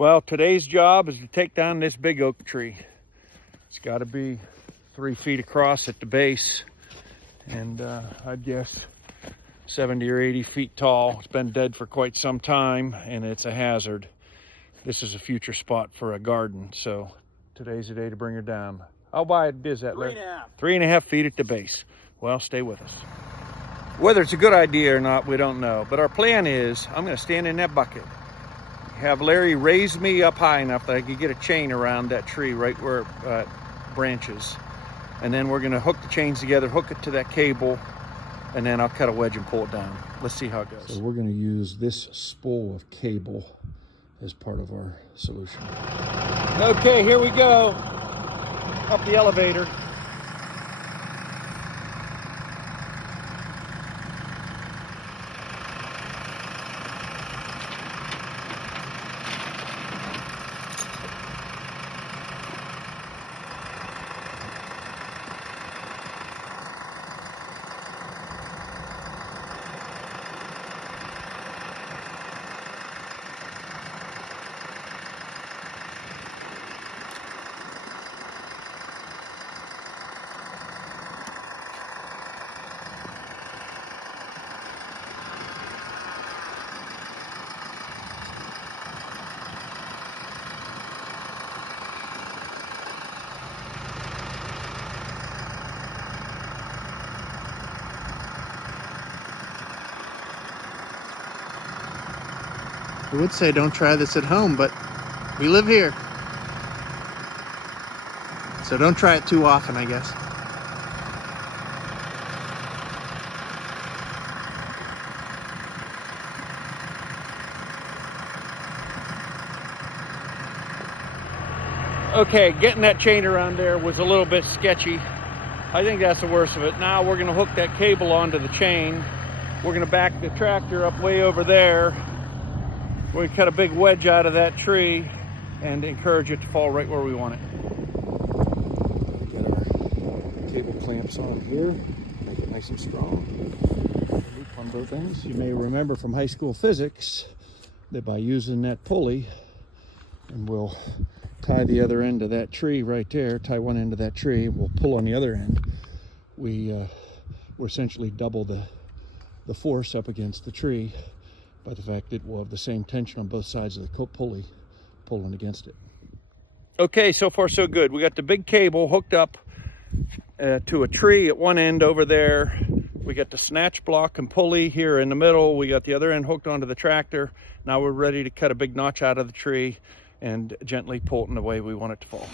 Well, today's job is to take down this big oak tree. It's got to be 3 feet across at the base, and I'd guess 70 or 80 feet tall. It's been dead for quite some time, and it's a hazard. This is a future spot for a garden, so today's the day to bring her down. How wide is that, Larry? 3.5. 3.5 feet at the base. Well, stay with us. Whether it's a good idea or not, we don't know. But our plan is, I'm going to stand in that bucket, have Larry raise me up high enough that I can get a chain around that tree right where it branches. And then we're going to hook the chains together, hook it to that cable, and then I'll cut a wedge and pull it down. Let's see how it goes. So we're going to use this spool of cable as part of our solution. Okay, here we go. Up the elevator. I would say don't try this at home, but we live here. So don't try it too often, I guess. Okay, getting that chain around there was a little bit sketchy. I think that's the worst of it. Now we're going to hook that cable onto the chain. We're going to back the tractor up way over there. We're going to cut a big wedge out of that tree and encourage it to fall right where we want it. Get our cable clamps on here, make it nice and strong. Loop on both ends. You may remember from high school physics that by using that pulley, and we'll tie the other end of that tree right there, tie one end of that tree, we'll pull on the other end, we're essentially double the force up against the tree by the fact that we'll have the same tension on both sides of the pulley pulling against it. Okay, so far so good. We got the big cable hooked up to a tree at one end over there. We got the snatch block and pulley here in the middle. We got the other end hooked onto the tractor. Now we're ready to cut a big notch out of the tree and gently pull it in the way we want it to fall.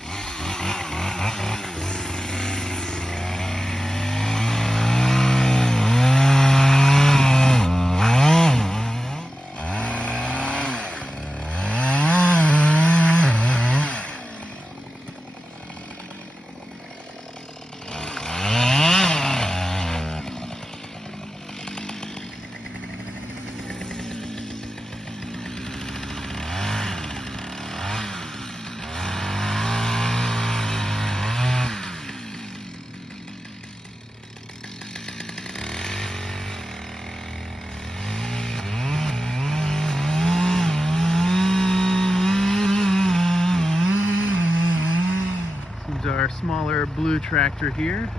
Our smaller blue tractor here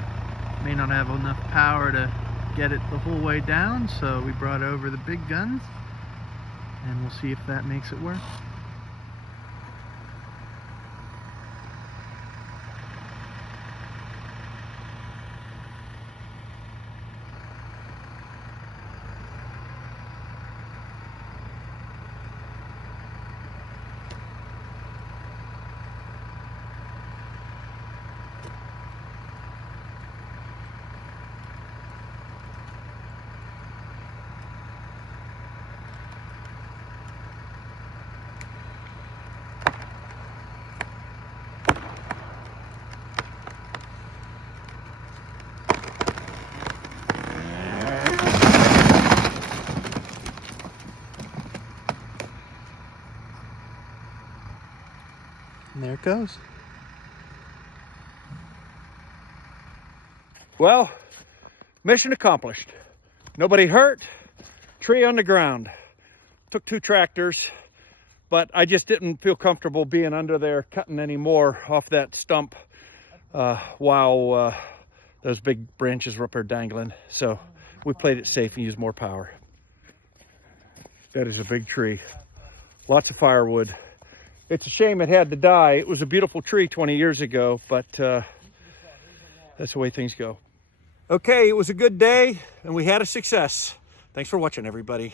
may not have enough power to get it the whole way down, so we brought over the big guns and we'll see if that makes it work. And there it goes. Well, mission accomplished. Nobody hurt, tree on the ground. Took 2 tractors, but I just didn't feel comfortable being under there cutting any more off that stump while those big branches were up there dangling. So we played it safe and used more power. That is a big tree. Lots of firewood. It's a shame it had to die. It was a beautiful tree 20 years ago, but that's the way things go. Okay, it was a good day and we had a success. Thanks for watching, everybody.